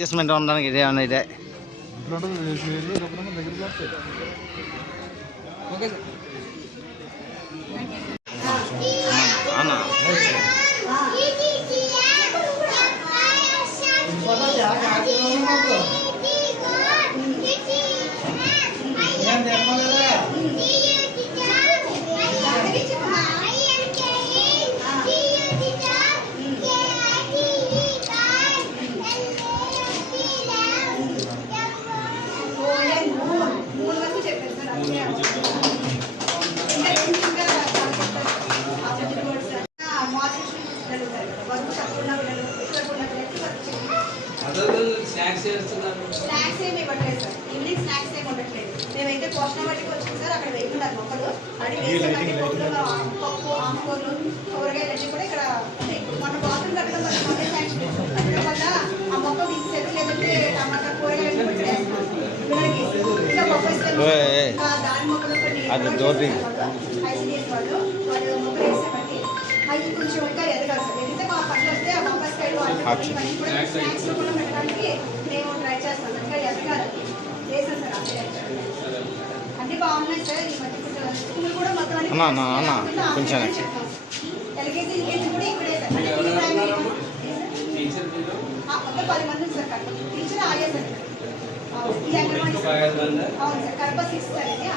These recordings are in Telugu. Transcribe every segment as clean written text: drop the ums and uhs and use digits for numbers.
అడ్జస్ట్మెంట్ ఉండడానికి ఇదే అన్న ఇదే అన్న స్నాక్స్ ఏమి ఇవ్వట్లేదు సార్. ఈవినింగ్ స్నాక్స్ ఏమి ఉండట్లేదు. మేమైతే పోషణ బట్టికి వచ్చాం సార్. అక్కడ వేస్తున్నారు మొక్కలు అది వేసే పప్పు ఆకుకూరలు కూరగాయలన్నీ కూడా ఇక్కడ మన బాత్రూమ్ కట్టడం వల్ల మొక్క శాంక్షన్ కట్టడం వల్ల ఆ మొక్క తీసేది లేదంటే టమాటా కూరగాయలు కూడా వేస్తున్నారు పిల్లలకి. ఇంకా పప్పు ఇస్తే దాని మొక్కలు కొన్ని ఐసీడీఎస్ వాళ్ళు మొక్కలు వేసామండి. అవి కొంచెం ఇంకా ఎదగాలి సార్. ఎదిగితే మా పనులు వస్తే ఆ బొంబాయికాయలు ఇవన్నీ కూడా స్నాక్స్ కూడా పెట్టడానికి మేము ట్రై చేస్తాం. ఇంకా ఎదగాలని చేసాం సార్. అన్ని బాగున్నాయి సార్. ఈ మధ్య స్కూల్ కూడా మొత్తం ఎల్కేజీ యూకేజీ కూడా ఇక్కడే సార్. మొత్తం 10 మంది సార్. కడప టీచర్ ఆయా సార్. ఈ అంగన్వాడీ అవును సార్. కడప 6 సార్. ఇది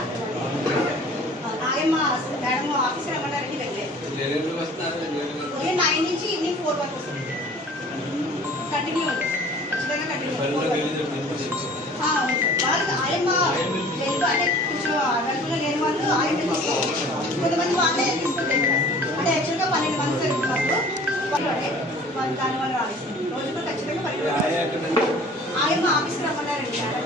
ఆయమ్మ మేడం ఆఫీసర్ అమ్మడానికి వెళ్ళే 9 నుంచి ఈవినింగ్ 4 వరకు వస్తుంది. కంటిన్యూ ఉంటుంది ఖచ్చితంగా కంటిన్యూ అవును సార్. వాళ్ళకి ఆయమ్మ తెలుగు అంటే కొంచెం అవైలబుల్గా లేని వాళ్ళు ఆయమ్మ తీసుకోవాలి. కొంతమంది వాళ్ళే తీసుకుంటారు అంటే యాక్చువల్గా 12 మంది సార్ మాకు వాళ్ళు దానివల్ల రాలేదు. రోజుకు ఖచ్చితంగా 12 ఆయమ్మ ఆఫీసర్ అమ్మన్నారండి మేడం.